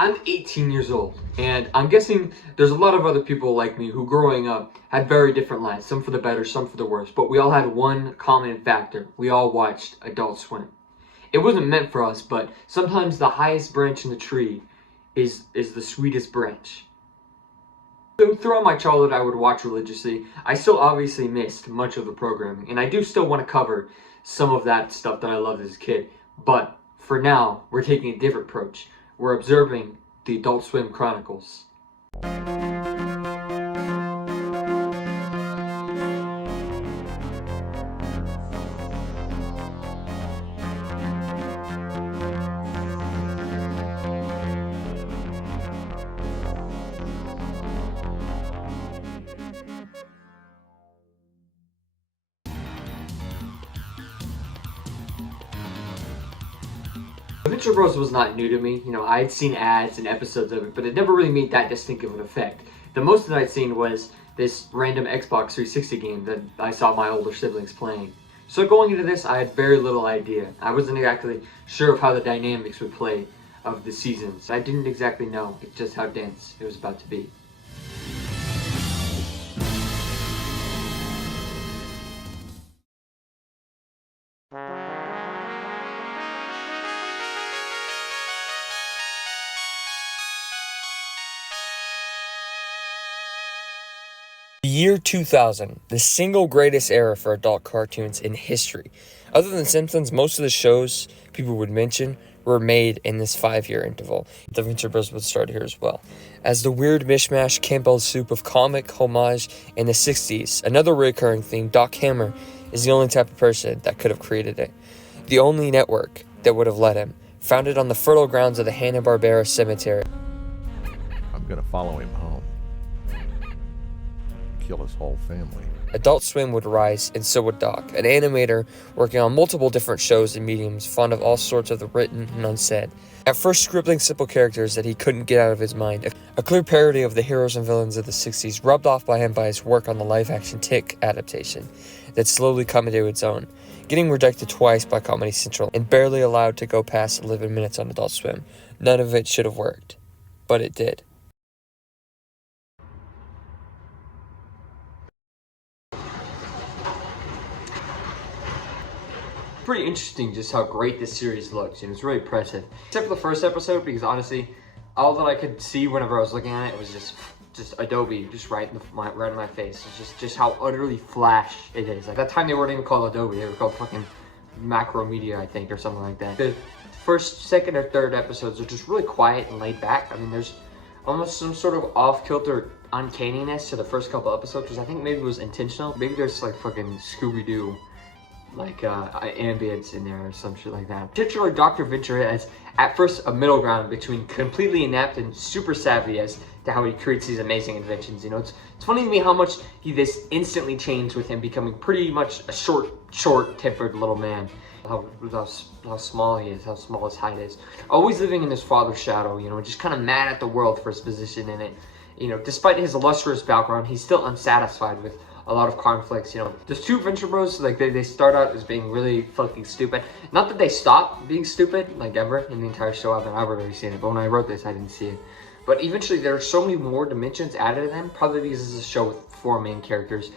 I'm 18 years old, and I'm guessing there's a lot of other people like me who growing up had very different lives, some for the better, some for the worse, but we all had one common factor. We all watched Adult Swim. It wasn't meant for us, but sometimes the highest branch in the tree is the sweetest branch. So throughout my childhood, I would watch religiously. I still obviously missed much of the programming, and I do still want to cover some of that stuff that I loved as a kid, but for now, we're taking a different approach. We're observing the Adult Swim Chronicles. Venture Bros was not new to me. You know, I had seen ads and episodes of it, but it never really made that distinctive an effect. The most that I'd seen was this random Xbox 360 game that I saw my older siblings playing. So going into this, I had very little idea. I wasn't exactly sure of how the dynamics would play of the seasons. I didn't exactly know just how dense it was about to be. The year 2000, the single greatest era for adult cartoons in history. Other than Simpsons, most of the shows people would mention were made in this 5-year interval. The Venture Bros would start here as well. As the weird mishmash Campbell's soup of comic homage in the 60s, another recurring theme, Doc Hammer, is the only type of person that could have created it. The only network that would have let him. Founded on the fertile grounds of the Hanna-Barbera Cemetery. I'm gonna follow him home. Kill his whole family. Adult Swim would rise, and so would Doc, an animator working on multiple different shows and mediums, fond of all sorts of the written and unsaid. At first scribbling simple characters that he couldn't get out of his mind, a clear parody of the heroes and villains of the 60s, rubbed off by him by his work on the live-action Tick adaptation that slowly come into its own, getting rejected twice by Comedy Central and barely allowed to go past 11 minutes on Adult Swim. None of it should have worked, but it did. Pretty interesting just how great this series looks, and it's really impressive. Except for the first episode, because honestly, all that I could see whenever I was looking at it was just Adobe, just right in my face. It's just how utterly flash it is. At that time, they weren't even called Adobe; they were called fucking Macro Media, I think, or something like that. The first, second, or third episodes are just really quiet and laid back. I mean, there's almost some sort of off-kilter uncanniness to the first couple episodes, because I think maybe it was intentional. Maybe there's like fucking Scooby-Doo ambience in there or some shit like that. Titular Dr. Venture has at first a middle ground between completely inept and super savvy as to how he creates these amazing inventions. You know, it's funny to me how much this instantly changed with him becoming pretty much a short-tempered little man. How small he is, how small his height is. Always living in his father's shadow, you know, just kind of mad at the world for his position in it. You know, despite his illustrious background, he's still unsatisfied with a lot of conflicts. You know, there's two Venture Bros, like they start out as being really fucking stupid. Not that they stop being stupid, like ever, in the entire show. I've never really seen it, but when I wrote this, I didn't see it. But eventually, there are so many more dimensions added to them, probably because this is a show with 4 main characters.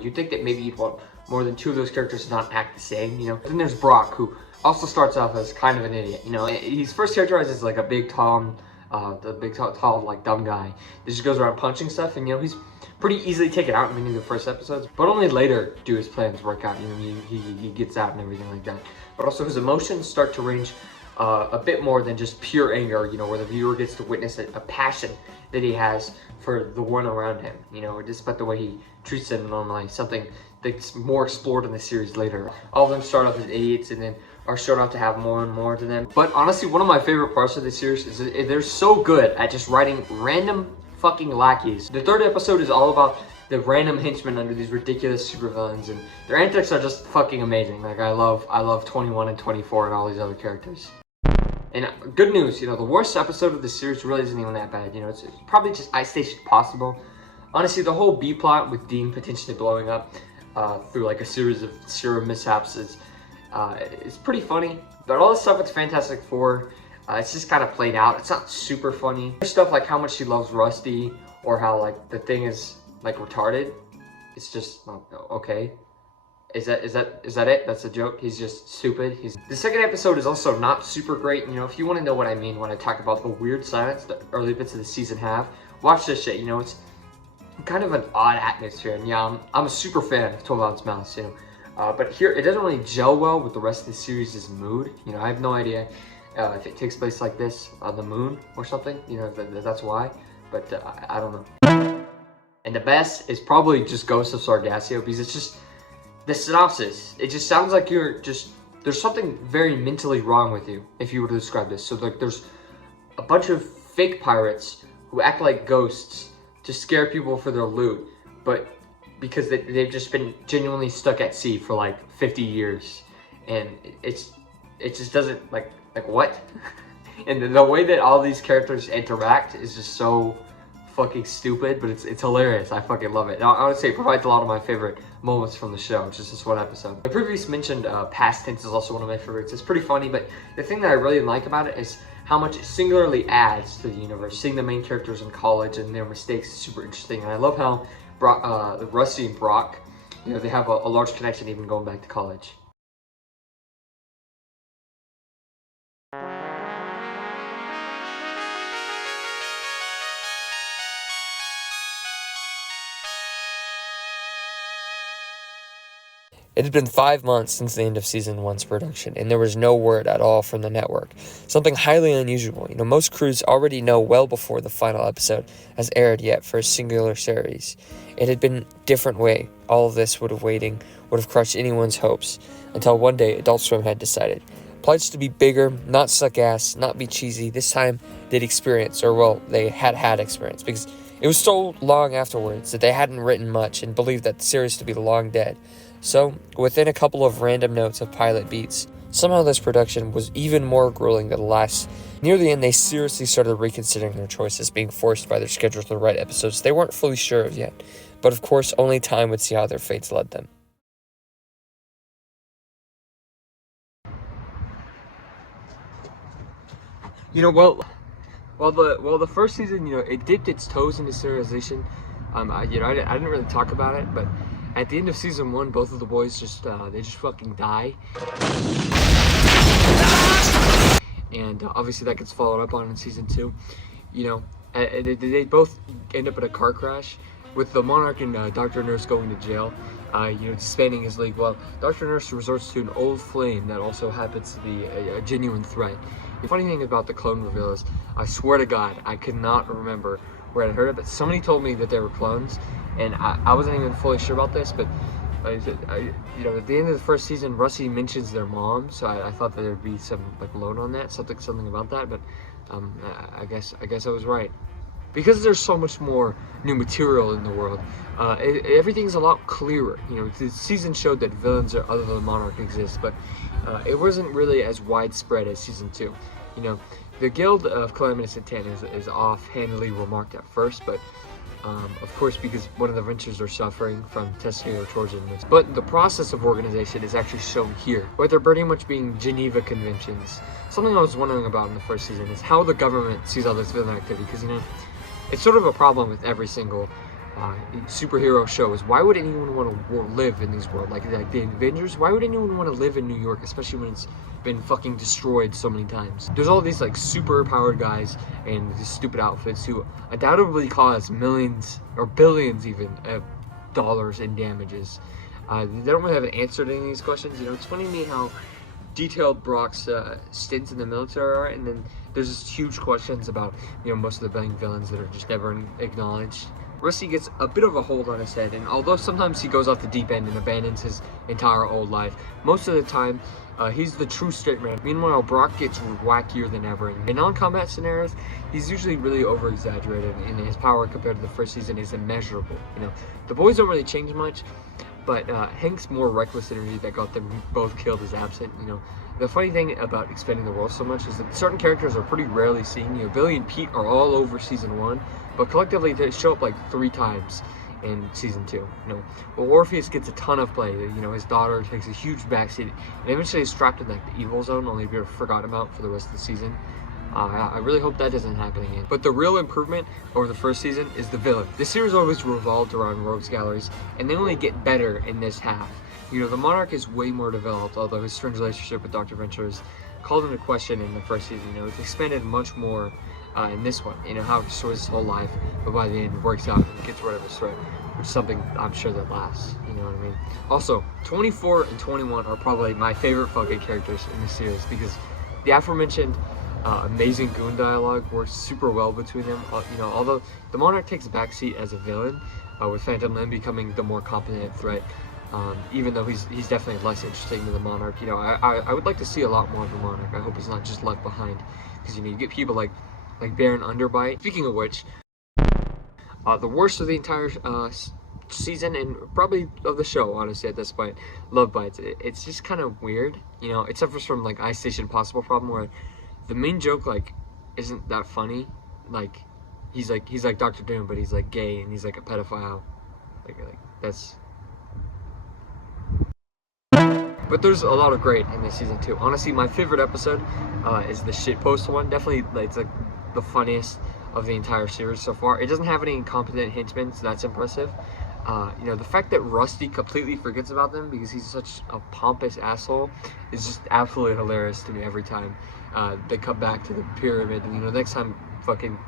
You'd think that maybe you'd want more than 2 of those characters to not act the same, you know? Then there's Brock, who also starts off as kind of an idiot, you know? He's first characterized as like a big, tall, like dumb guy that just goes around punching stuff, and you know, he's pretty easily taken out in many of the first episodes, but only later do his plans work out. You know, he gets out and everything like that. But also his emotions start to range a bit more than just pure anger, you know, where the viewer gets to witness a passion that he has for the one around him, you know, despite the way he treats them normally, something that's more explored in the series later. All of them start off as idiots and then are shown off to have more and more to them. But honestly, one of my favorite parts of this series is that they're so good at just writing random fucking lackeys. The third episode is all about the random henchmen under these ridiculous supervillains, and their antics are just fucking amazing. Like I love 21 and 24 and all these other characters. And good news, you know, the worst episode of the series really isn't even that bad. You know, it's probably just Ice Station Possible. Honestly, the whole B plot with Dean potentially blowing up through like a series of serum mishaps is pretty funny. But all this stuff with Fantastic Four, It's just kind of played out. It's not super funny. There's stuff like how much she loves Rusty, or how like the thing is like retarded. It's just okay. Is that it? That's a joke. He's just stupid. The second episode is also not super great. You know, if you want to know what I mean when I talk about the weird silence the early bits of the season have, watch this shit. You know, it's kind of an odd atmosphere. And yeah, I'm a super fan of 12 Ounce Mouse. You know, but here it doesn't really gel well with the rest of the series' mood. You know, I have no idea if it takes place like this on the moon or something. You know, that's why. But I don't know. And the best is probably just Ghost of Sargassio, because it's just the synopsis. It just sounds like there's something very mentally wrong with you, if you were to describe this. So like there's a bunch of fake pirates who act like ghosts to scare people for their loot, but because they've just been genuinely stuck at sea for like 50 years. And it just doesn't, like what? And the way that all these characters interact is just so fucking stupid, but it's hilarious. I fucking love it. Now, I would say it provides a lot of my favorite moments from the show, just this one episode. The previously mentioned past tense is also one of my favorites. It's pretty funny, but the thing that I really like about it is how much it singularly adds to the universe. Seeing the main characters in college and their mistakes is super interesting. And I love how Rusty and Brock, you know, they have a large connection even going back to college. It had been 5 months since the end of Season 1's production, and there was no word at all from the network. Something highly unusual. You know, most crews already know well before the final episode has aired yet for a singular series. It had been a different way. All of this would have crushed anyone's hopes, until one day Adult Swim had decided. Pledged to be bigger, not suck ass, not be cheesy. This time they'd experience, or well, they had experience, because it was so long afterwards that they hadn't written much and believed that the series to be long dead. So, within a couple of random notes of pilot beats, somehow this production was even more grueling than the last. Near the end, they seriously started reconsidering their choices, being forced by their schedule to write episodes they weren't fully sure of yet. But of course, only time would see how their fates led them. You know, well, the first season, you know, it dipped its toes into serialization. I didn't really talk about it, but at the end of season 1, both of the boys just fucking die. And obviously that gets followed up on in season 2. You know, they both end up in a car crash with the Monarch and Dr. Nurse going to jail. You know, disbanding his league. Well, Dr. Nurse resorts to an old flame that also happens to be a genuine threat. The funny thing about the clone reveal is, I swear to God, I could not remember where I heard it, but somebody told me that they were clones, and I wasn't even fully sure about this, but you know, at the end of the first season, Rusty mentions their mom, so I thought that there'd be some like load on that, something about that, but I guess I was right. Because there's so much more new material in the world, everything's a lot clearer. You know, the season showed that villains other than Monarch exist, but it wasn't really as widespread as season 2. You know, the Guild of Calamitous Intent is offhandedly remarked at first, but of course, because one of the Ventures are suffering from testicular torsion. But the process of organization is actually shown here, where they're pretty much being Geneva Conventions. Something I was wondering about in the first season is how the government sees all this villain activity, because, you know, it's sort of a problem with every single superhero show is why would anyone want to live in these worlds? Like the Avengers, why would anyone want to live in New York, especially when it's been fucking destroyed so many times? There's all these like super powered guys and these stupid outfits who undoubtedly cause millions or billions even of dollars in damages. They don't really have an answer to any of these questions. You know, it's funny to me how detailed Brock's stints in the military are, and then there's just huge questions about, you know, most of the main villains that are just never acknowledged. Rusty gets a bit of a hold on his head, and although sometimes he goes off the deep end and abandons his entire old life, most of the time he's the true straight man. Meanwhile, Brock gets wackier than ever. In non-combat scenarios, he's usually really over-exaggerated, and his power compared to the first season is immeasurable. You know, the boys don't really change much, but Hank's more reckless energy that got them both killed is absent. You know, the funny thing about expanding the world so much is that certain characters are pretty rarely seen. You know, Billy and Pete are all over season 1, but collectively they show up like 3 times in season 2. You know, well, Orpheus gets a ton of play. You know, his daughter takes a huge backseat, and eventually is trapped in like the evil zone, only to be forgotten about for the rest of the season. I really hope that doesn't happen again. But the real improvement over the first season is the villain. The series always revolved around rogues galleries, and they only get better in this half. You know, the Monarch is way more developed, although his strange relationship with Dr. Venture is called into question in the first season. You know, it's expanded much more in this one. You know, how it destroys his whole life, but by the end it works out and gets rid of his threat, which is something I'm sure that lasts. You know what I mean? Also, 24 and 21 are probably my favorite fucking characters in the series because the aforementioned amazing goon dialogue works super well between them. You know, although the Monarch takes a backseat as a villain, with Phantom Limb becoming the more competent threat. Even though he's definitely less interesting than the Monarch. You know, I would like to see a lot more of the Monarch. I hope he's not just left behind, because you know, you get people like Baron Underbite. Speaking of which, the worst of the entire season and probably of the show, honestly, at this point, Love Bites. It's just kind of weird, you know. It suffers from like Ice Station Possible problem, where the main joke like isn't that funny. Like he's like Dr. Doom, but he's like gay and he's like a pedophile. Like that's. But there's a lot of great in this season too. Honestly, my favorite episode is the shitpost one. Definitely, it's like the funniest of the entire series so far. It doesn't have any incompetent henchmen, so that's impressive. You know, the fact that Rusty completely forgets about them because he's such a pompous asshole is just absolutely hilarious to me every time they come back to the pyramid. And you know, next time fucking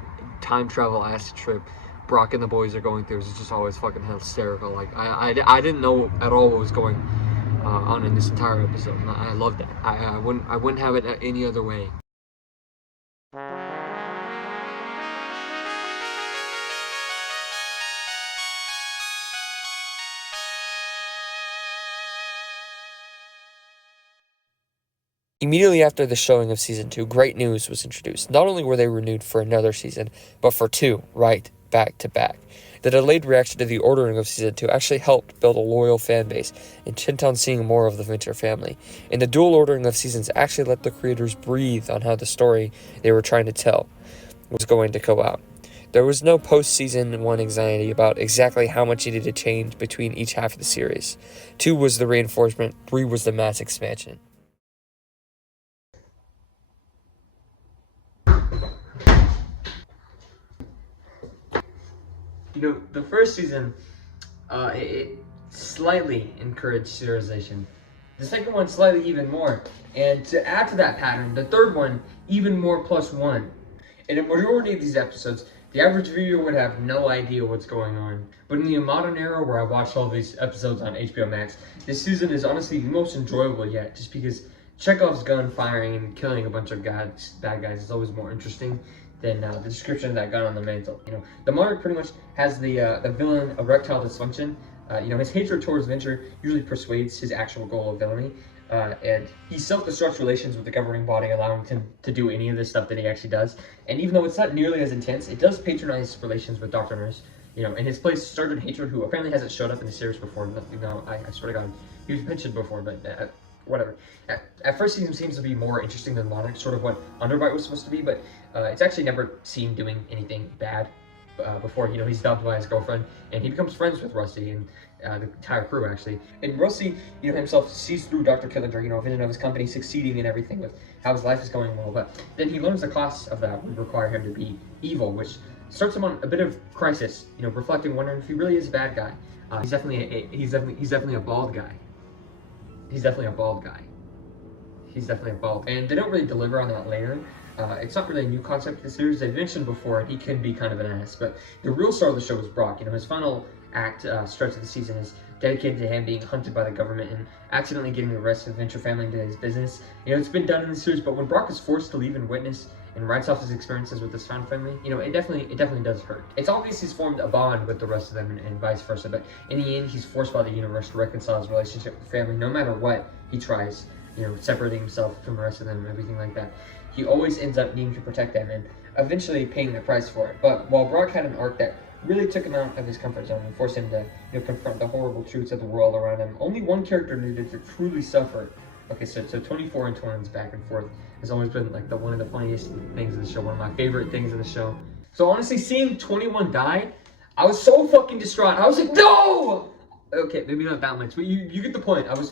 time travel acid trip Brock and the boys are going through is just always fucking hysterical. Like I didn't know at all what was going on in this entire episode. And I love that. I wouldn't have it any other way. Immediately after the showing of Season 2, great news was introduced. Not only were they renewed for another season, but for two, right back to back. The delayed reaction to the ordering of Season 2 actually helped build a loyal fan base, intent on seeing more of the Venture family. And the dual ordering of seasons actually let the creators breathe on how the story they were trying to tell was going to go out. There was no post-season 1 anxiety about exactly how much needed to change between each half of the series. 2 was the reinforcement, 3 was the mass expansion. You know, the first season, it slightly encouraged serialization. The second one, slightly even more. And to add to that pattern, the third one, even more +1. In a majority of these episodes, the average viewer would have no idea what's going on. But in the modern era where I watched all these episodes on HBO Max, this season is honestly the most enjoyable yet, just because Chekhov's gun firing and killing a bunch of bad guys is always more interesting than the description of that gun on the mantle. You know, the Monarch pretty much has the villain erectile dysfunction. You know, his hatred towards Venture usually persuades his actual goal of villainy, and he self-destructs relations with the governing body, allowing him to do any of this stuff that he actually does. And even though it's not nearly as intense, it does patronize relations with Dr. Nurse. You know, in his place, Sergeant Hatred, who apparently hasn't showed up in the series before. You know, I swear to God, he was mentioned before, but whatever. At first season seems to be more interesting than Monarch, sort of what Underbite was supposed to be, but it's actually never seen doing anything bad before. You know, he's dubbed by his girlfriend, and he becomes friends with Rusty and the entire crew, actually. And Rusty, you know, himself sees through Dr. Killinger, you know, vision of his company succeeding and everything with how his life is going well, but then he learns the costs of that would require him to be evil, which starts him on a bit of crisis, you know, reflecting, wondering if he really is a bad guy. He's definitely a bald guy. He's definitely a bald guy. He's definitely a bald. And they don't really deliver on that later. It's not really a new concept to the series. They've mentioned before he can be kind of an ass, but the real star of the show is Brock. You know, his final act, stretch of the season, is dedicated to him being hunted by the government and accidentally getting the rest of the Venture family into his business. You know, it's been done in the series, but when Brock is forced to leave and witness and writes off his experiences with his found family, you know, it definitely does hurt. It's obvious he's formed a bond with the rest of them and vice versa, but in the end, he's forced by the universe to reconcile his relationship with family, no matter what he tries, you know, separating himself from the rest of them and everything like that. He always ends up needing to protect them and eventually paying the price for it. But while Brock had an arc that really took him out of his comfort zone and forced him to, you know, confront the horrible truths of the world around him, only one character needed to truly suffer. Okay, so 24 and 21's back and forth has always been like one of the funniest things in the show, one of my favorite things in the show. So honestly, seeing 21 die, I was so fucking distraught. I was like, no! Okay, maybe not that much, but you get the point. I was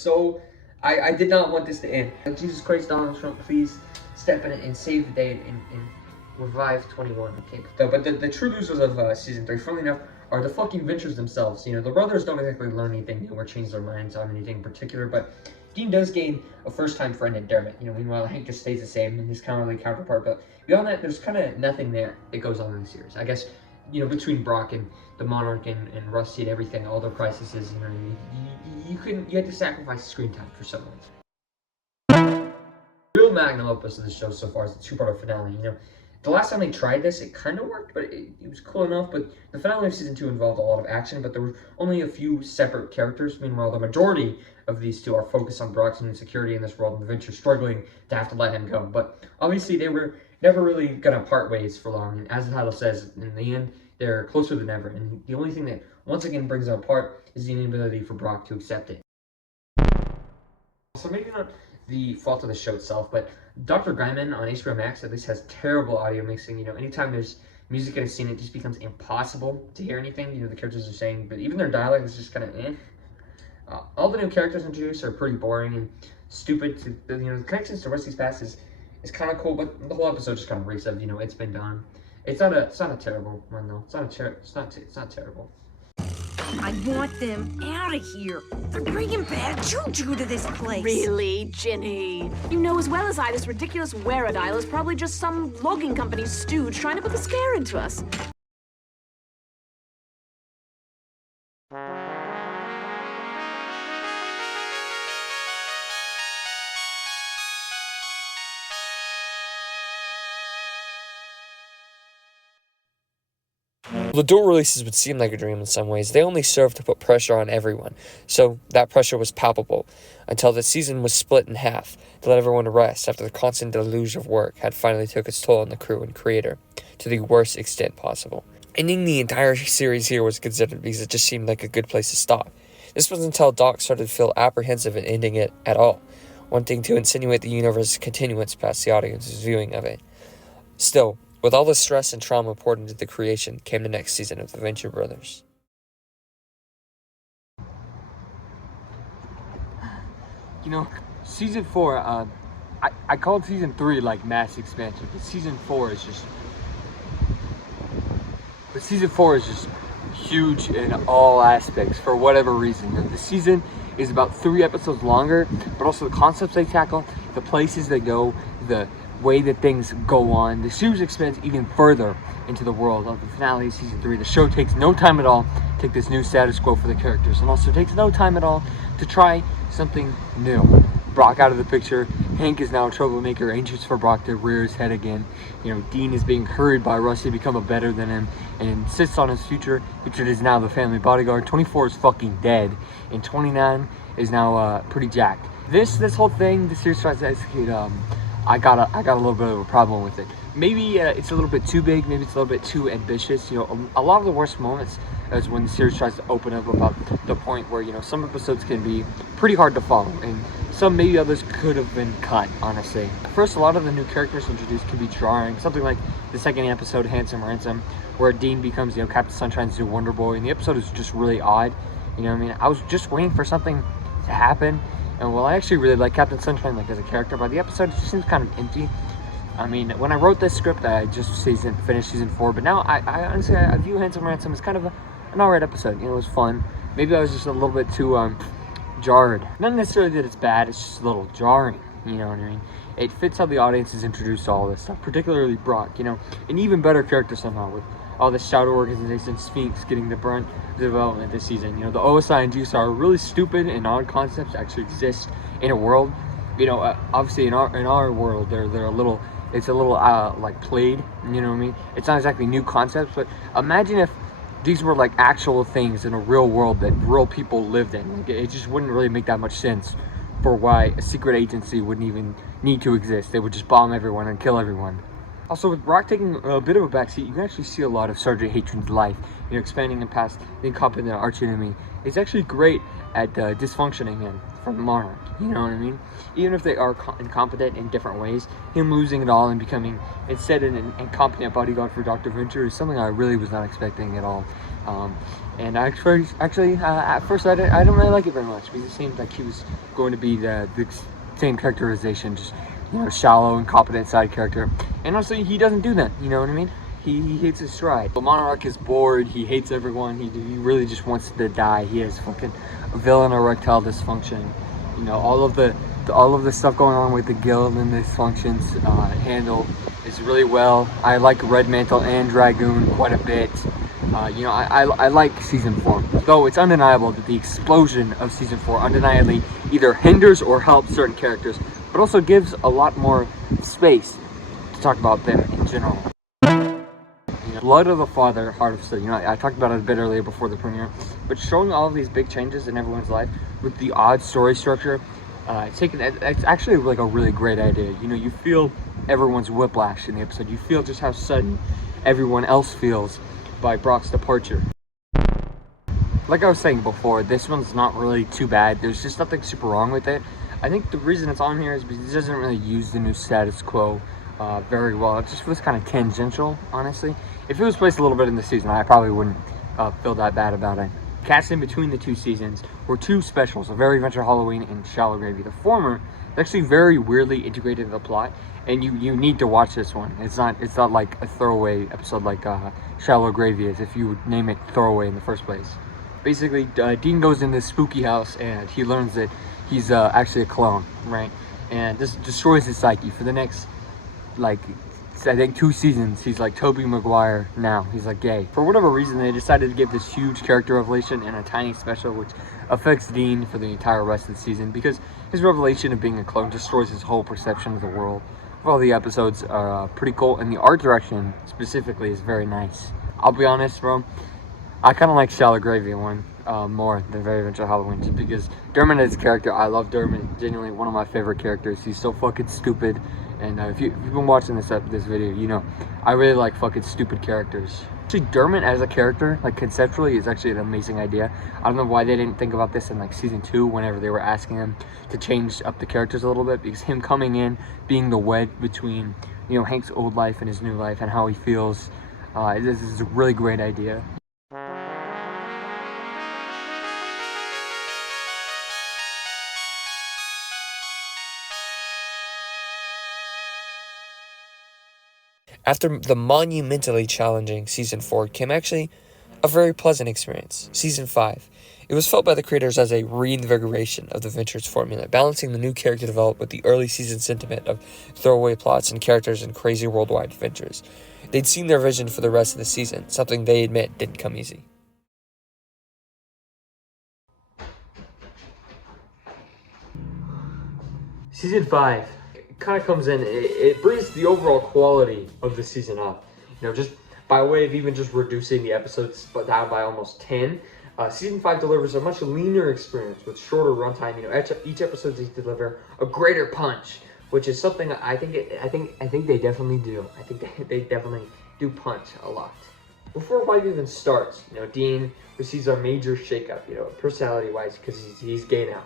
so, I did not want this to end. Jesus Christ, Donald Trump, please step in and save the day and revive 21. Okay, but the true losers of season 3, funnily enough, are the fucking Ventures themselves. You know, the brothers don't exactly learn anything new or change their minds on anything in particular, but Dean does gain a first-time friend in Dermot. You know, meanwhile, Hank just stays the same and his cowardly counterpart, but beyond that, there's kind of nothing there that goes on in the series. I guess, you know, between Brock and the Monarch and Rusty and everything, all their crises, you know, you had to sacrifice screen time for someone. Real magnum opus of the show so far is the two-part finale. You know, the last time they tried this, it kind of worked, but it was cool enough. But the finale of season 2 involved a lot of action, but there were only a few separate characters. Meanwhile, the majority of these two are focused on Brock's insecurity in this world and the Venture struggling to have to let him go. But obviously, they were never really gonna part ways for long. And as the title says, in the end, they're closer than ever. And the only thing that once again brings them apart is the inability for Brock to accept it. So maybe not the fault of the show itself, but Dr. Gaiman on HBO Max at least has terrible audio mixing. You know, anytime there's music in a scene, it just becomes impossible to hear anything, you know, the characters are saying, but even their dialogue is just kind of all the new characters introduced are pretty boring and stupid. You know, the connections to Rusty's past is kind of cool, but the whole episode just kind of reeks of, you know, it's been done. It's not a terrible one though. It's not terrible. I want them out of here. They're bringing bad juju to this place. Really, Ginny? You know as well as I, this ridiculous Weradile is probably just some logging company's stooge trying to put the scare into us. The dual releases would seem like a dream in some ways. They only served to put pressure on everyone, so that pressure was palpable, until the season was split in half to let everyone rest after the constant deluge of work had finally took its toll on the crew and creator to the worst extent possible. Ending the entire series here was considered because it just seemed like a good place to stop. This was until Doc started to feel apprehensive in ending it at all, wanting to insinuate the universe's continuance past the audience's viewing of it. Still, with all the stress and trauma poured into the creation came the next season of the Venture Brothers. You know, season 4, I called season 3 like mass expansion, but season 4 is just huge in all aspects for whatever reason. You know, the season is about 3 episodes longer, but also the concepts they tackle, the places they go, the way that things go on. The series expands even further into the world of the finale of season 3. The show takes no time at all to take this new status quo for the characters, and also takes no time at all to try something new. Brock out of the picture. Hank is now a troublemaker, anxious for Brock to rear his head again. You know, Dean is being hurried by Rusty to become a better than him and insists on his future, which is now the family bodyguard. 24 is fucking dead, and 29 is now pretty jacked. This whole thing, the series tries to execute. I got a little bit of a problem with it. Maybe it's a little bit too big. Maybe it's a little bit too ambitious. You know, a lot of the worst moments is when the series tries to open up about the point where, you know, some episodes can be pretty hard to follow, and some maybe others could have been cut, honestly. First, a lot of the new characters introduced can be jarring. Something like the second episode, Handsome Ransom, where Dean becomes, you know, Captain Sunshine's new Wonder Boy, and the episode is just really odd. You know what I mean? I was just waiting for something to happen. And while I actually really like Captain Sunshine, like as a character, but the episode just seems kind of empty. I mean, when I wrote this script, I just finished season 4, but now I honestly I view Handsome Ransom as kind of an alright episode. You know, it was fun. Maybe I was just a little bit too jarred. Not necessarily that it's bad, it's just a little jarring. You know what I mean? It fits how the audience is introduced to all this stuff, particularly Brock. You know, an even better character somehow with all the shadow organization Sphinx getting the brunt of development this season. You know, the OSI and GSR are really stupid and odd concepts actually exist in a world. You know, obviously in our world, they're a little, it's a little like played. You know what I mean? It's not exactly new concepts, but imagine if these were like actual things in a real world that real people lived in. Like, it just wouldn't really make that much sense for why a secret agency wouldn't even need to exist. They would just bomb everyone and kill everyone. Also, with Brock taking a bit of a backseat, you can actually see a lot of Sergeant Hatron's life, you know, expanding him past the incompetent archenemy. He's actually great at dysfunctioning him from Monarch, you know what I mean? Even if they are incompetent in different ways, him losing it all and becoming instead an incompetent bodyguard for Dr. Venture is something I really was not expecting at all. And actually, at first I didn't really like it very much, because it seemed like he was going to be the same characterization, just shallow, incompetent side character. And honestly, he doesn't do that, you know what I mean? He hits his stride. But Monarch is bored, he hates everyone, he really just wants to die. He has fucking villain erectile dysfunction. All of the stuff going on with the guild and the dysfunctions handled is really well. I like Red Mantle and Dragoon quite a bit. I like season 4, though it's undeniable that the explosion of season 4 undeniably either hinders or helps certain characters, but also gives a lot more space to talk about them in general. Blood of the Father, Heart of Steel. I talked about it a bit earlier before the premiere, but showing all of these big changes in everyone's life with the odd story structure, it's actually like a really great idea. You feel everyone's whiplash in the episode. You feel just how sudden everyone else feels by Brock's departure. Like I was saying before, this one's not really too bad. There's just nothing super wrong with it. I think the reason it's on here is because it doesn't really use the new status quo very well. It just feels kind of tangential, honestly. If it was placed a little bit in the season, I probably wouldn't feel that bad about it. Cast in between the two seasons were two specials, A Very Adventure Halloween and Shallow Gravy. The former is actually very weirdly integrated into the plot, and you need to watch this one. It's not like a throwaway episode like Shallow Gravy is, if you would name it throwaway in the first place. Basically, Dean goes in this spooky house and he learns that he's actually a clone, right? And this destroys his psyche for the next, I think 2 seasons. He's like Tobey Maguire now. He's like gay. For whatever reason, they decided to give this huge character revelation in a tiny special, which affects Dean for the entire rest of the season, because his revelation of being a clone destroys his whole perception of the world. All the episodes are pretty cool, and the art direction specifically is very nice. I'll be honest, bro, I kind of like Shallow Gravy one more than Very Adventure Halloween, just because Dermot is his character. I love Dermot, genuinely one of my favorite characters. He's so fucking stupid, and if you've been watching this video, I really like fucking stupid characters. Actually, Dermot as a character, conceptually, is actually an amazing idea. I don't know why they didn't think about this in season 2, whenever they were asking him to change up the characters a little bit, because him coming in, being the wedge between Hank's old life and his new life and how he feels, this is a really great idea. After the monumentally challenging Season 4 came actually a very pleasant experience, Season 5. It was felt by the creators as a reinvigoration of the Ventures formula, balancing the new character development with the early season sentiment of throwaway plots and characters in crazy worldwide adventures. They'd seen their vision for the rest of the season, something they admit didn't come easy. Season 5 kind of comes in, it brings the overall quality of the season up. Just by way of even just reducing the episodes down by almost 10. Season 5 delivers a much leaner experience with shorter runtime. Each episode they deliver a greater punch, which is something I think they definitely do. I think they definitely do punch a lot. Before 5 even starts, Dean receives a major shakeup, personality-wise, because he's gay now.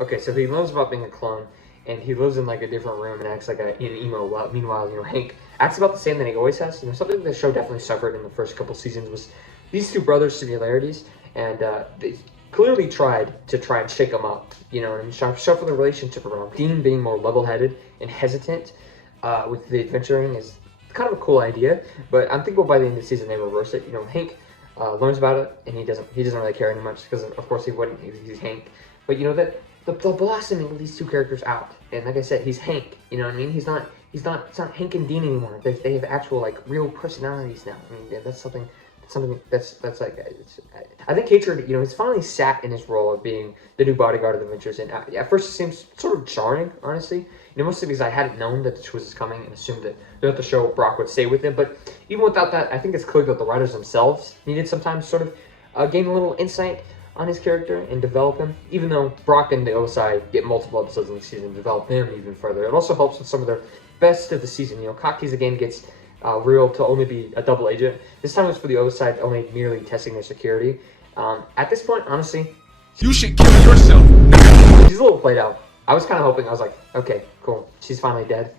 Okay, so he learns about being a clone, and he lives in a different room and acts like an emo. Meanwhile, Hank acts about the same that he always has. Something the show definitely suffered in the first couple seasons was these two brothers' similarities, and they clearly tried and shake them up, and shuffle the relationship around. Dean being more level-headed and hesitant with the adventuring is kind of a cool idea, but I'm thinking by the end of the season they reverse it. Hank learns about it, and he doesn't really care any much, because of course he wouldn't. He's Hank, but that the blossoming of these two characters out, and like I said, he's Hank. It's not Hank and Dean anymore. They have actual real personalities now. That's something that's I think Hatred, he's finally sat in his role of being the new bodyguard of the Ventures, and at first it seems sort of jarring, honestly. Mostly because I hadn't known that the twist is coming and assumed that throughout the show Brock would stay with him. But even without that, I think it's clear that the writers themselves needed sometimes sort of gain a little insight on his character and develop him. Even though Brock and the OSI get multiple episodes in the season, develop them even further. It also helps with some of their best of the season. Cocktease again gets real to only be a double agent. This time it was for the OSI only merely testing their security. At this point, honestly, you should kill yourself. She's a little played out. I was kind of hoping, I was like, okay, cool, she's finally dead.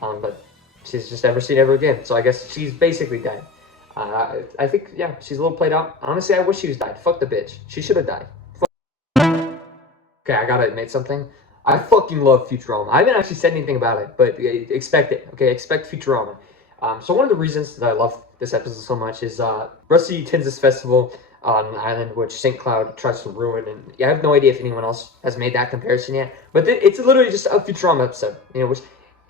But she's just never seen ever again. So I guess she's basically dead. I think, yeah, she's a little played out. Honestly, I wish she was died. Fuck the bitch. She should have died. Okay, I gotta admit something. I fucking love Futurama. I haven't actually said anything about it, but expect it. Okay, expect Futurama. So one of the reasons that I love this episode so much is Rusty attends this festival on an island which St. Cloud tries to ruin, and I have no idea if anyone else has made that comparison yet. But it's literally just a Futurama episode, which,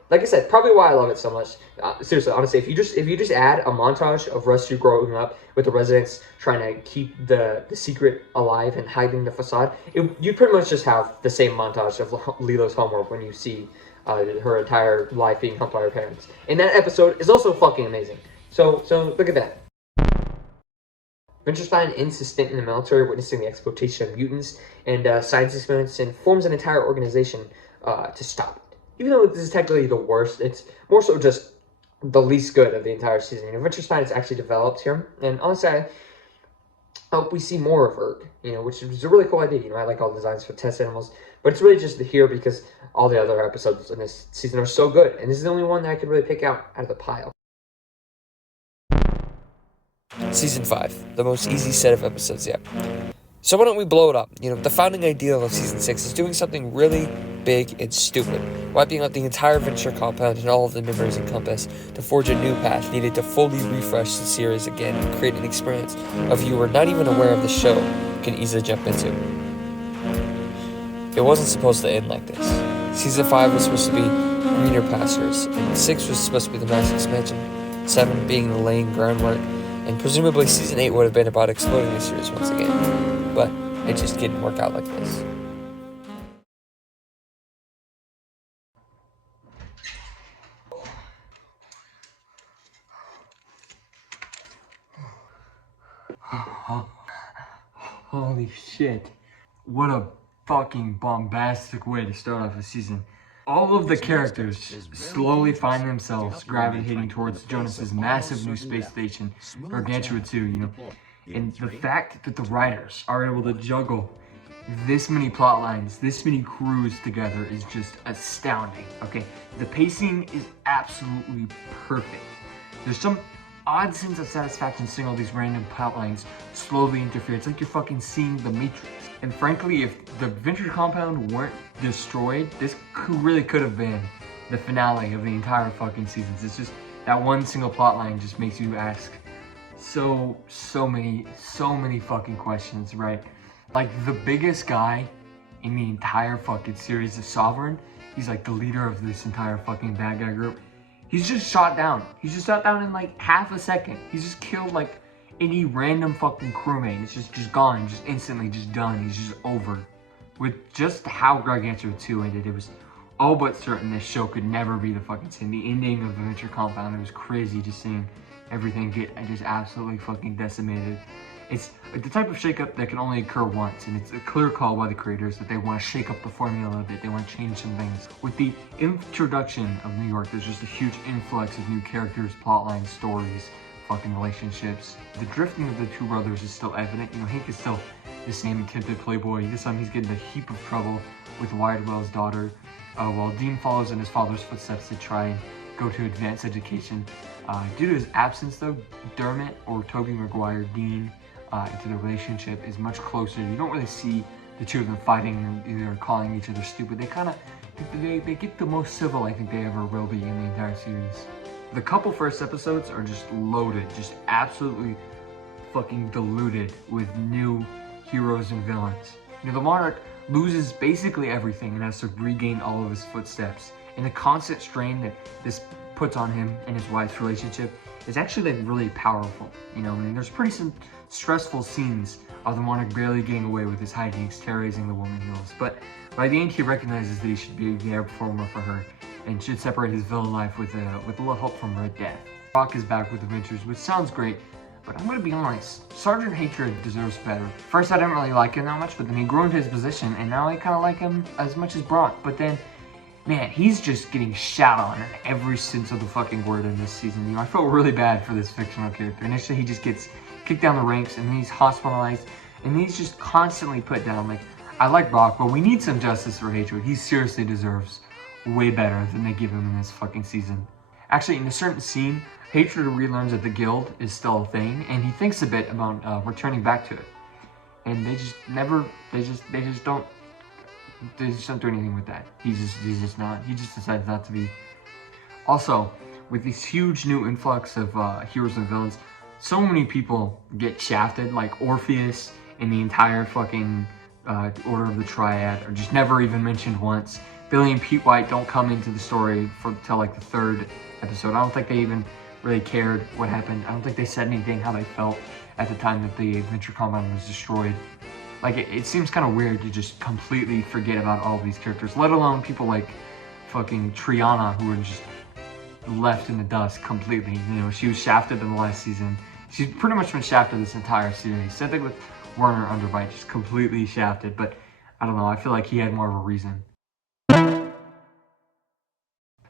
like I said, probably why I love it so much. Seriously, honestly, if you just add a montage of Rusty growing up with the residents trying to keep the secret alive and hiding the facade, you pretty much just have the same montage of Lilo's homework when you see her entire life being helped by her parents. And that episode is also fucking amazing. So look at that. Venturstein ends his stint in the military, witnessing the exploitation of mutants and science experiments, and forms an entire organization to stop it. Even though this is technically the worst, it's more so just the least good of the entire season. Venturstein is actually developed here, and honestly, I hope we see more of Erg, which is a really cool idea. I like all the designs for test animals, but it's really just here because all the other episodes in this season are so good, and this is the only one that I could really pick out of the pile. Season 5, the most easy set of episodes yet. So why don't we blow it up? The founding ideal of Season 6 is doing something really big and stupid, wiping out the entire Venture compound and all of the memories and compass to forge a new path needed to fully refresh the series again and create an experience a viewer not even aware of the show can easily jump into. It wasn't supposed to end like this. Season 5 was supposed to be greener pastures, and 6 was supposed to be the mass expansion, 7 being the laying groundwork, and presumably Season 8 would have been about exploding the series once again. But it just didn't work out like this. Holy shit. What a fucking bombastic way to start off a season. All of the characters slowly find themselves gravitating towards Jonas's massive new space station, Gargantua 2, And the fact that the writers are able to juggle this many plot lines, this many crews together is just astounding, okay? The pacing is absolutely perfect. There's some odd sense of satisfaction seeing all these random plot lines slowly interfere. It's like you're fucking seeing the Matrix. And frankly, if the Venture compound weren't destroyed, this really could have been the finale of the entire fucking seasons. It's just that one single plot line just makes you ask so many fucking questions, right? Like the biggest guy in the entire fucking series, the Sovereign, he's like the leader of this entire fucking bad guy group. He's just shot down. He's just shot down in like half a second. He's just killed like any random fucking crewmate. It's just gone, just instantly, just done. He's just over. With just how Gargantua 2 ended, it was all but certain this show could never be the fucking same. The ending of the Venture compound, it was crazy just seeing everything get just absolutely fucking decimated. It's the type of shakeup that can only occur once, and it's a clear call by the creators that they want to shake up the formula a bit. They want to change some things. With the introduction of New York, there's just a huge influx of new characters, plotlines, stories, fucking relationships. The drifting of the two brothers is still evident. Hank is still the same attempted playboy. This time he's getting a heap of trouble with Widewell's daughter, while Dean follows in his father's footsteps to try and go to advanced education. Due to his absence, though, Dermot or Tobey Maguire, Dean, into the relationship is much closer. You don't really see the two of them fighting and either calling each other stupid. They kind of, they get the most civil I think they ever will be in the entire series. The couple first episodes are just loaded, just absolutely fucking diluted with new heroes and villains. The Monarch loses basically everything and has to regain all of his footsteps. And the constant strain that this puts on him and his wife's relationship is actually like really powerful. There's pretty some stressful scenes of the Monarch barely getting away with his hijinks, terrorizing the woman he loves. But by the end, he recognizes that he should be the air performer for her and should separate his villain life with a little help from her death. Brock is back with Adventures, which sounds great, but I'm gonna be honest, Sergeant Hatred deserves better. First, I didn't really like him that much, but then he grew into his position, and now I kind of like him as much as Brock. But then, man, he's just getting shat on in every sense of the fucking word in this season. I felt really bad for this fictional character. Initially, he just gets kicked down the ranks, and then he's hospitalized, and then he's just constantly put down. Like, I like Brock, but we need some justice for Hatred. He seriously deserves way better than they give him in this fucking season. Actually, in a certain scene, Hatred relearns that the guild is still a thing, and he thinks a bit about returning back to it. And they just don't They just don't do anything with that. He's just not. He just decides not to be. Also, with this huge new influx of heroes and villains, so many people get shafted, like Orpheus and the entire fucking Order of the Triad are just never even mentioned once. Billy and Pete White don't come into the story till like the 3rd episode. I don't think they even really cared what happened. I don't think they said anything how they felt at the time that the Adventure Compound was destroyed. Like, it seems kind of weird to just completely forget about all of these characters, let alone people like fucking Triana, who were just left in the dust completely. You know, she was shafted in the last season. She's pretty much been shafted this entire series. Same thing with Werner Underbite, just completely shafted. But I don't know, I feel like he had more of a reason.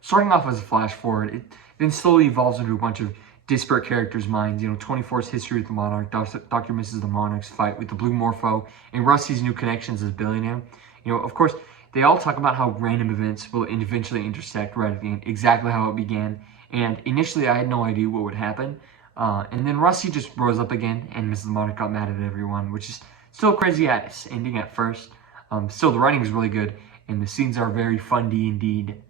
Starting off as a flash forward, it then slowly evolves into a bunch of disparate characters' minds. You know, 24's history with the Monarch, Dr. Mrs. the Monarch's fight with the Blue Morpho, and Rusty's new connections as billionaire. You know, of course, they all talk about how random events will eventually intersect right at the end, exactly how it began. And initially, I had no idea what would happen. And then Rusty just rose up again, and Mrs. Monarch got mad at everyone, which is still a crazy ass ending at first. Still, the writing is really good, and the scenes are very funny indeed.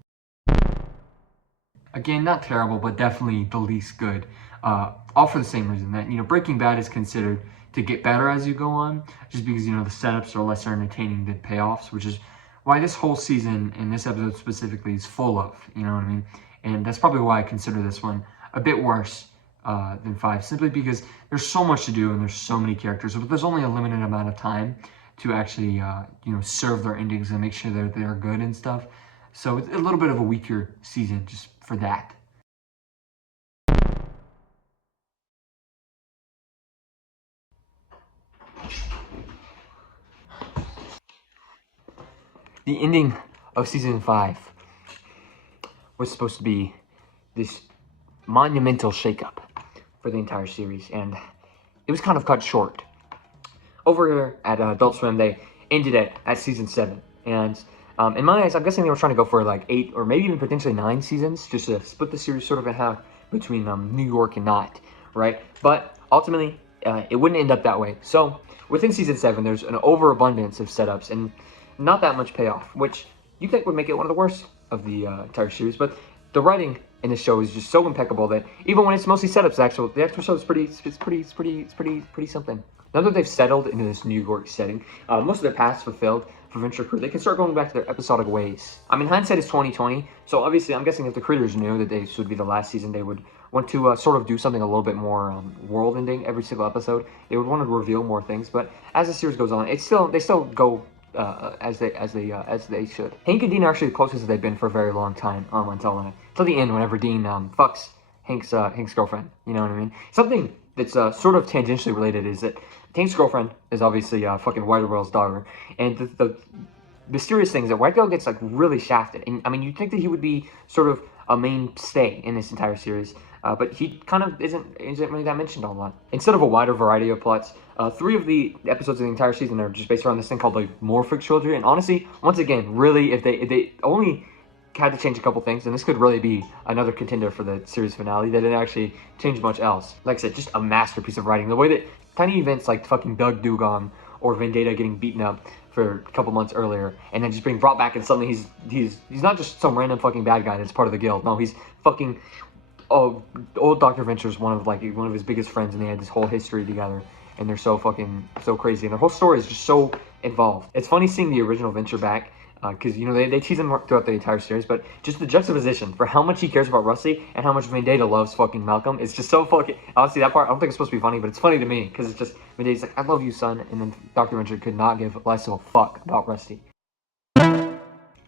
Again, not terrible, but definitely the least good. All for the same reason that, you know, Breaking Bad is considered to get better as you go on, just because, you know, the setups are less entertaining than payoffs, which is why this whole season, and this episode specifically, is full of, you know what I mean? And that's probably why I consider this one a bit worse than 5, simply because there's so much to do and there's so many characters, but there's only a limited amount of time to actually, you know, serve their endings and make sure they're good and stuff. So it's a little bit of a weaker season just for that. The ending of season 5 was supposed to be this monumental shakeup for the entire series, and it was kind of cut short. Over here at Adult Swim, they ended it at season 7, and in my eyes, I'm guessing they were trying to go for like 8 or maybe even potentially 9 seasons, just to split the series sort of in half between New York and not, right? But ultimately, it wouldn't end up that way. So within season 7, there's an overabundance of setups and not that much payoff, which you think would make it one of the worst of the entire series. But the writing in the show is just so impeccable that even when it's mostly setups, the actual show is pretty something. Now that they've settled into this New York setting, most of their paths fulfilled for Venture Crew, they can start going back to their episodic ways. I mean, hindsight is 2020, so obviously I'm guessing if the creators knew that this would be the last season, they would want to sort of do something a little bit more world-ending every single episode. They would want to reveal more things, but as the series goes on, they still go as they should. Hank and Dean are actually the closest they've been for a very long time until the end, whenever Dean fucks Hank's girlfriend. You know what I mean? Something that's sort of tangentially related is that Hank's girlfriend is obviously fucking White Girl's daughter, and the mysterious thing is that White Girl gets like really shafted. And I mean, you'd think that he would be sort of a mainstay in this entire series, but he kind of isn't really that mentioned a lot. Instead of a wider variety of plots, 3 of the episodes of the entire season are just based around this thing called the Morphic Trilogy. And honestly, once again, really, if they only had to change a couple things, and this could really be another contender for the series finale, they didn't actually change much else. Like I said, just a masterpiece of writing. The way that tiny events like fucking Doug Dugan or Vendetta getting beaten up for a couple months earlier, and then just being brought back, and suddenly he's not just some random fucking bad guy that's part of the guild. No, he's fucking old Dr. Venture's one of his biggest friends, and they had this whole history together, and they're so crazy, and their whole story is just so involved. It's funny seeing the original Venture back, because, you know, they tease him throughout the entire series, but just the juxtaposition for how much he cares about Rusty and how much Vendetta loves fucking Malcolm is just so fucking... Honestly, that part, I don't think it's supposed to be funny, but it's funny to me, because it's just, Vendetta's like, I love you, son, and then Dr. Venture could not give less of a fuck about Rusty.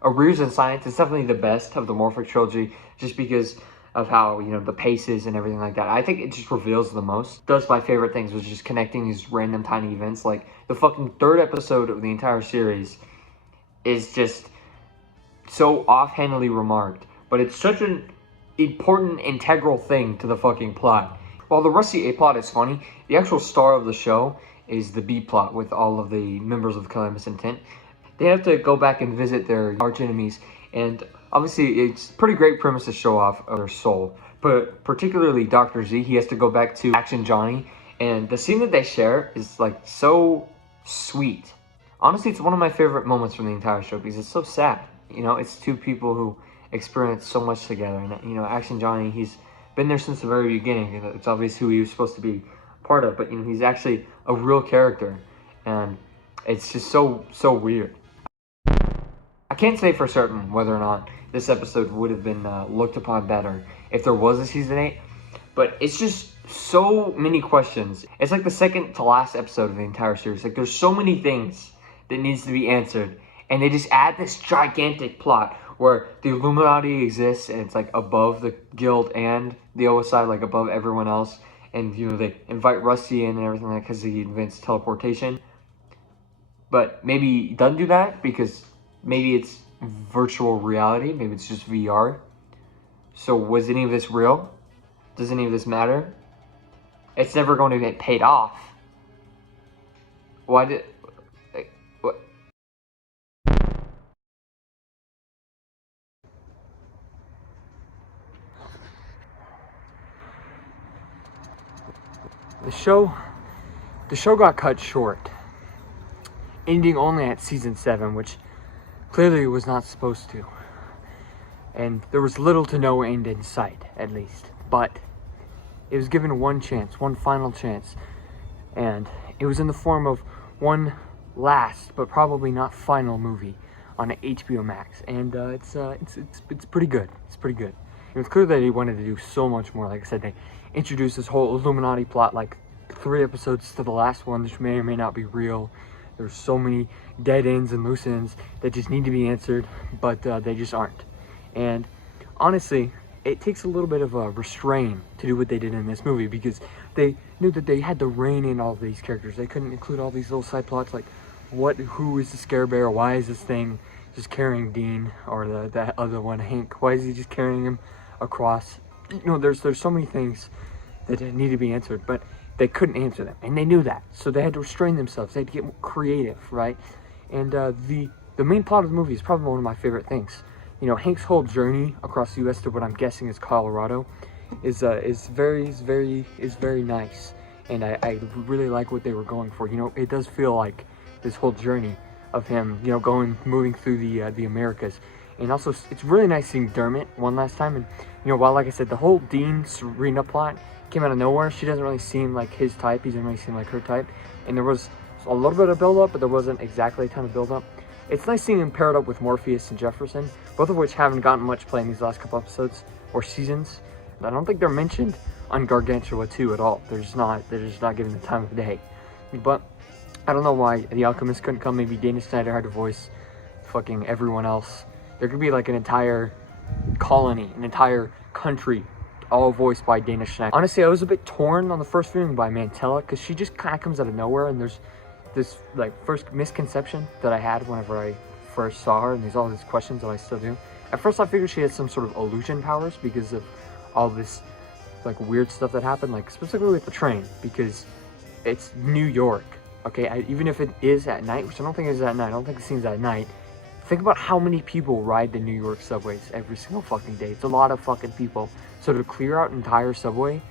Arrears in Science is definitely the best of the Morphic Trilogy, just because of how, you know, the paces and everything like that. I think it just reveals the most. Does my favorite things, was just connecting these random tiny events. Like, the fucking 3rd episode of the entire series is just so offhandedly remarked, but it's such an important, integral thing to the fucking plot. While the Rusty A plot is funny, the actual star of the show is the B plot with all of the members of Calamus Intent. They have to go back and visit their arch enemies, and obviously it's pretty great premise to show off their soul, but particularly Dr. Z, he has to go back to Action Johnny, and the scene that they share is like so sweet. Honestly, it's one of my favorite moments from the entire show because it's so sad. You know, it's two people who experience so much together. And, you know, Action Johnny, he's been there since the very beginning. It's obvious who he was supposed to be part of, but, you know, he's actually a real character. And it's just so weird. I can't say for certain whether or not this episode would have been looked upon better if there was a season 8, but it's just so many questions. It's like the second to last episode of the entire series. Like, there's so many things that needs to be answered, and they just add this gigantic plot where the Illuminati exists and it's like above the guild and the OSI, like above everyone else, and you know, they invite Rusty in and everything like because he invents teleportation. But maybe he doesn't do that because maybe it's virtual reality, maybe it's just VR. So was any of this real? Does any of this matter? It's never going to get paid off. Why did... what? The show got cut short, ending only at season 7, which clearly was not supposed to. And there was little to no end in sight, at least. But it was given one chance, one final chance. And it was in the form of one last, but probably not final movie on HBO Max. And it's pretty good. It's pretty good. It was clear that he wanted to do so much more. Like I said, they introduced this whole Illuminati plot like 3 episodes to the last one, which may or may not be real. There's so many dead ends and loose ends that just need to be answered, but they just aren't. And honestly, it takes a little bit of a restraint to do what they did in this movie because they knew that they had to rein in all of these characters. They couldn't include all these little side plots like who is the Scare Bear? Why is this thing just carrying Dean, or that other one, Hank? Why is he just carrying him across? You know, there's so many things that need to be answered, but they couldn't answer them, and they knew that, so they had to restrain themselves. They had to get more creative, right? And the main plot of the movie is probably one of my favorite things. You know, Hank's whole journey across the U.S. to what I'm guessing is Colorado is very nice, and I really like what they were going for. You know, it does feel like this whole journey of him, you know, moving through the Americas. And also, it's really nice seeing Dermot one last time. And, you know, while, like I said, the whole Dean Serena plot came out of nowhere, she doesn't really seem like his type. He doesn't really seem like her type. And there was a little bit of build-up, but there wasn't exactly a ton of build-up. It's nice seeing him paired up with Morpheus and Jefferson, both of which haven't gotten much play in these last couple episodes or seasons. I don't think they're mentioned on Gargantua 2 at all. They're just not given the time of day. But I don't know why The Alchemist couldn't come. Maybe Dana Snyder had to voice fucking everyone else. There could be like an entire colony, an entire country, all voiced by Dana Snyder. Honestly, I was a bit torn on the first viewing by Mantella because she just kind of comes out of nowhere, and there's this like first misconception that I had whenever I first saw her, and there's all these questions that I still do. At first I figured she had some sort of illusion powers because of all this like weird stuff that happened, like specifically with the train, because it's New York, okay? Even if it is at night, which I don't think it is at night, I don't think the scene's at night. Think about how many people ride the New York subways every single fucking day. It's a lot of fucking people. So to clear out an entire subway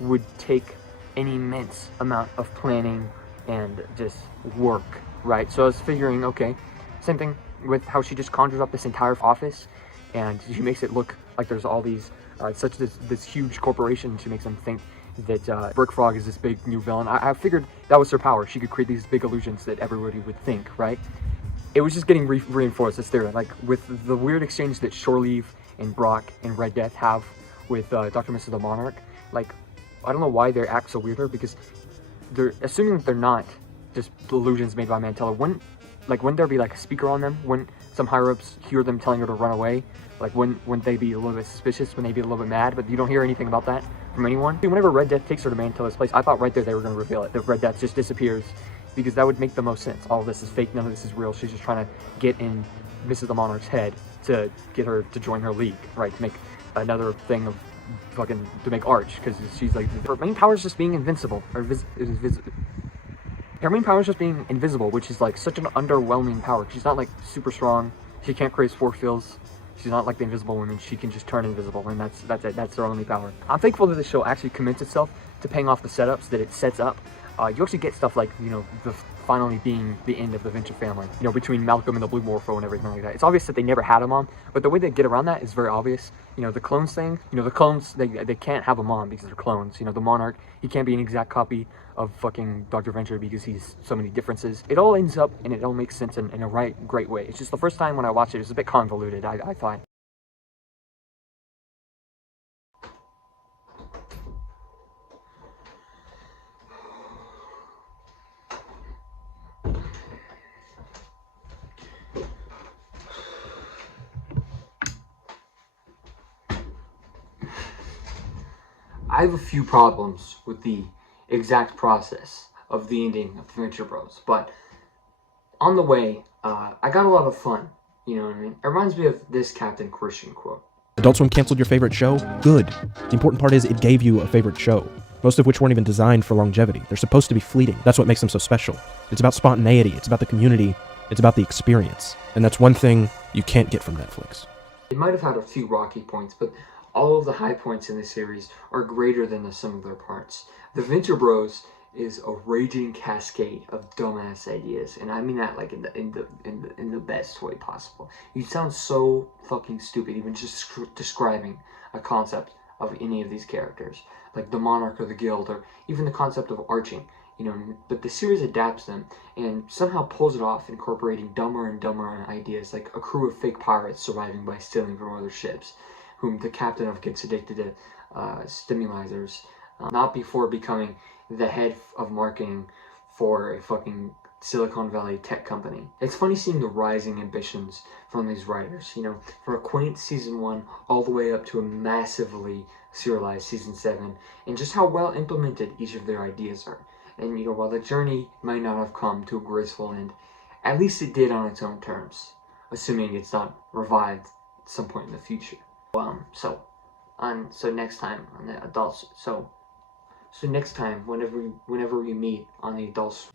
would take an immense amount of planning and just work, right? So I was figuring, okay, same thing with how she just conjures up this entire office, and she makes it look like there's all these, this huge corporation. She makes them think that Brick Frog is this big new villain. I figured that was her power. She could create these big illusions that everybody would think, right? It was just getting reinforced, this theory. Like, with the weird exchange that Shore Leave and Brock and Red Death have with Dr. and Mrs. the Monarch, like, I don't know why they act so weirder, because they're assuming that they're not just illusions made by Mantella. Wouldn't there be like a speaker on them? Wouldn't some higher-ups hear them telling her to run away? Like, wouldn't they be a little bit suspicious? Wouldn't they be a little bit mad? But you don't hear anything about that from anyone. Whenever Red Death takes her to Mantella's place, I thought right there they were going to reveal it, that Red Death just disappears, because that would make the most sense. All of this is fake, none of this is real. She's just trying to get in Mrs. the Monarch's head to get her to join her league, right? To make another thing of fucking, to make Arch, because she's like, her main power is just being invincible, or her main power is just being invisible, which is like such an underwhelming power. She's not like super strong. She can't create force fields. She's not like the Invisible Woman. She can just turn invisible, and that's it. That's her only power. I'm thankful that the show actually commits itself to paying off the setups that it sets up. You actually get stuff like, you know, the finally being the end of the Venture family, you know, between Malcolm and the Blue Morpho and everything like that. It's obvious that they never had a mom, but the way they get around that is very obvious. You know, the clones thing, you know, the clones, they can't have a mom because they're clones. You know, the Monarch, he can't be an exact copy of fucking Dr. Venture because he's so many differences. It all ends up and it all makes sense in a great way. It's just the first time when I watched it, it was a bit convoluted, I thought. I have a few problems with the exact process of the ending of the Venture Bros, but on the way, I got a lot of fun. You know what I mean? It reminds me of this Captain Christian quote. Adult Swim canceled your favorite show? Good. The important part is it gave you a favorite show, most of which weren't even designed for longevity. They're supposed to be fleeting. That's what makes them so special. It's about spontaneity. It's about the community. It's about the experience. And that's one thing you can't get from Netflix. It might have had a few rocky points, but all of the high points in the series are greater than the sum of their parts. The Venture Bros is a raging cascade of dumbass ideas, and I mean that like in the best way possible. You sound so fucking stupid even just describing a concept of any of these characters, like the Monarch or the Guild, or even the concept of arching. You know, but the series adapts them and somehow pulls it off, incorporating dumber and dumber ideas, like a crew of fake pirates surviving by stealing from other ships, whom the captain of gets addicted to stimulizers, not before becoming the head of marketing for a fucking Silicon Valley tech company. It's funny seeing the rising ambitions from these writers, you know, from a quaint season 1 all the way up to a massively serialized season 7, and just how well implemented each of their ideas are. And, you know, while the journey might not have come to a graceful end, at least it did on its own terms, assuming it's not revived at some point in the future. So next time on the adults, so next time whenever we meet on the adults.